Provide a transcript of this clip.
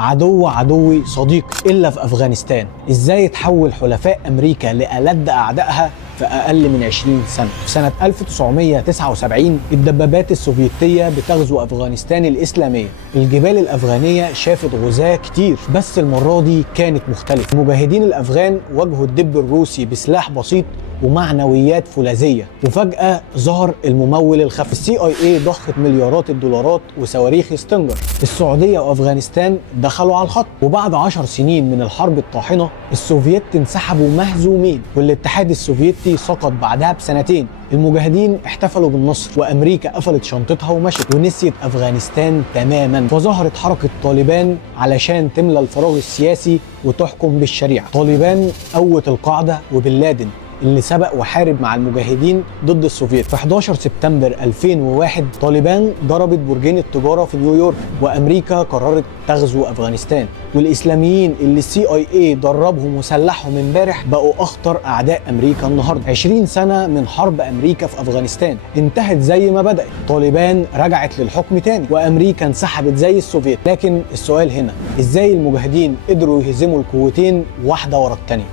عدو عدوي صديقي إلا في أفغانستان. إزاي تحول حلفاء أمريكا لألد أعدائها في أقل من 20 سنة؟ في سنة 1979 الدبابات السوفيتية بتغزو أفغانستان الإسلامية. الجبال الأفغانية شافت غزاة كتير، بس المرة دي كانت مختلفة. المجاهدين الأفغان واجهوا الدب الروسي بسلاح بسيط ومعنويات فولاذية، وفجأة ظهر الممول الخفي. CIA ضخت مليارات الدولارات وصواريخ ستينجر. السعودية وأفغانستان دخلوا على الخط، وبعد 10 سنين من الحرب الطاحنة السوفييت انسحبوا مهزومين، والاتحاد السوفيتي سقط بعدها بسنتين. المجاهدين احتفلوا بالنصر، وأمريكا قفلت شنطتها ومشت ونسيت أفغانستان تماما. وظهرت حركة طالبان علشان تملى الفراغ السياسي وتحكم بالشريعة. طالبان قوت القاعدة وبن لادن اللي سبق وحارب مع المجاهدين ضد السوفييت. في 11 سبتمبر 2001 طالبان ضربت برجين التجارة في نيويورك، وأمريكا قررت تغزو أفغانستان. والإسلاميين اللي CIA دربهم وسلحهم امبارح بقوا أخطر أعداء أمريكا النهاردة. 20 سنة من حرب أمريكا في أفغانستان انتهت زي ما بدأت. طالبان رجعت للحكم تاني، وأمريكا انسحبت زي السوفييت. لكن السؤال هنا، إزاي المجاهدين قدروا يهزموا القوتين واحدة ورا التانية؟